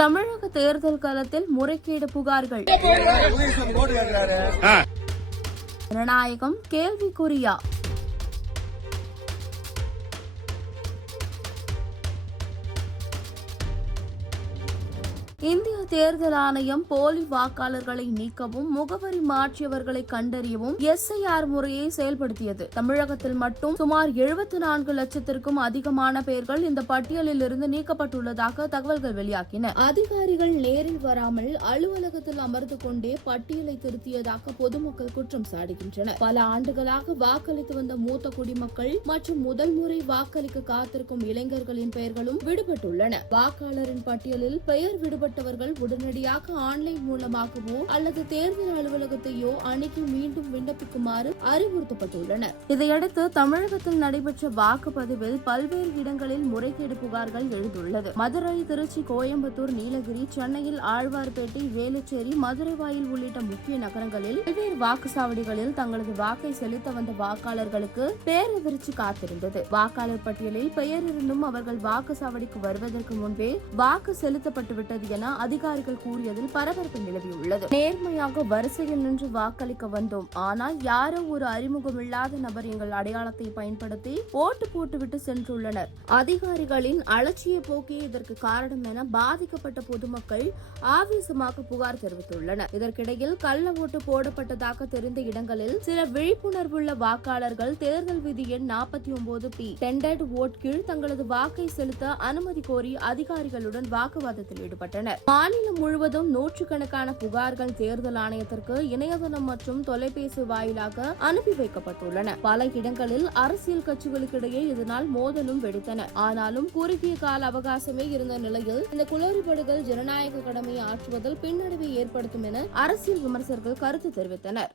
தமிழக தேர்தல் களத்தில் முறைகேடு புகார்கள். ஜனநாயகம் கேள்விக்குறியா? இந்திய தேர்தல் ஆணையம் போலி வாக்காளர்களை நீக்கவும் முகவரி மாற்றியவர்களை கண்டறியவும் SIR முறையை செயல்படுத்தியது. தமிழகத்தில் மட்டும் சுமார் 74 லட்சத்திற்கும் அதிகமான பெயர்கள் இந்த பட்டியலில் இருந்து நீக்கப்பட்டுள்ளதாக தகவல்கள் வெளியாகின. அதிகாரிகள் நேரில் வராமல் அலுவலகத்தில் அமர்ந்து கொண்டே பட்டியலை திருத்தியதாக பொதுமக்கள் குற்றம் சாட்டுகின்றனர். பல ஆண்டுகளாக வாக்களித்து வந்த மூத்த குடிமக்கள் மற்றும் முதல் முறை வாக்களிக்க காத்திருக்கும் இளைஞர்களின் பெயர்களும் விடுபட்டுள்ளன. வாக்காளரின் பட்டியலில் பெயர் விடுபட்டவர்கள் உடனடியாக ஆன்லைன் மூலமாகவோ அல்லது தேர்தல் அலுவலகத்தையோ அணுகி மீண்டும் விண்ணப்பிக்குமாறு அறிவுறுத்தப்பட்டுள்ளனர். இதையடுத்து தமிழகத்தில் நடைபெற்ற வாக்குப்பதிவில் பல்வேறு இடங்களில் முறைகேடு புகார்கள் எழுந்துள்ளது. மதுரை, திருச்சி, கோயம்புத்தூர், நீலகிரி, சென்னையில் ஆழ்வார்பேட்டை, வேலுச்சேரி, மதுரைவாயில் உள்ளிட்ட முக்கிய நகரங்களில் பல்வேறு வாக்குச்சாவடிகளில் தங்களது வாக்கை செலுத்த வந்த வாக்காளர்களுக்கு பேரதிர்ச்சி காத்திருந்தது. வாக்காளர் பட்டியலில் பெயர் இருந்தும் அவர்கள் வாக்குச்சாவடிக்கு வருவதற்கு முன்பே வாக்கு செலுத்தப்பட்டுவிட்டது என அதிகாரிகள் கூறியதில் பரபரப்பு நிலவியுள்ளது. நேர்மையாக வரிசையில் நின்று வாக்களிக்க வந்தோம், ஆனால் யாரோ ஒரு அறிமுகமில்லாத நபர் எங்கள் அடையாளத்தை பயன்படுத்தி ஓட்டு போட்டுவிட்டு சென்றுள்ளனர். அதிகாரிகளின் அலட்சிய போக்கே இதற்கு காரணம் என பாதிக்கப்பட்ட பொதுமக்கள் ஆவேசமாக புகார் தெரிவித்துள்ளனர். இதற்கிடையில் கள்ள ஓட்டு போடப்பட்டதாக தெரிந்த இடங்களில் சில விழிப்புணர்வுள்ள வாக்காளர்கள் தேர்தல் விதி எண் 49P டெண்டட் ஓட் கீழ் தங்களது வாக்கை செலுத்த அனுமதி கோரி அதிகாரிகளுடன் வாக்குவாதத்தில் ஈடுபட்டனர். மாநிலம் முழுவதும் நூற்றுக்கணக்கான புகார்கள் தேர்தல் ஆணையத்திற்கு இணையதளம் மற்றும் தொலைபேசி வாயிலாக அனுப்பி வைக்கப்பட்டுள்ளன. பல இடங்களில் அரசியல் கட்சிகளுக்கிடையே இதனால் மோதலும் வெடித்தன. ஆனாலும் குறுகிய கால அவகாசமே இருந்த நிலையில் இந்த குளறுபடிகள் ஜனநாயக கடமையை ஆற்றுவதில் பின்னடைவை ஏற்படுத்தும் என அரசியல் விமர்சகர்கள் கருத்து தெரிவித்தனர்.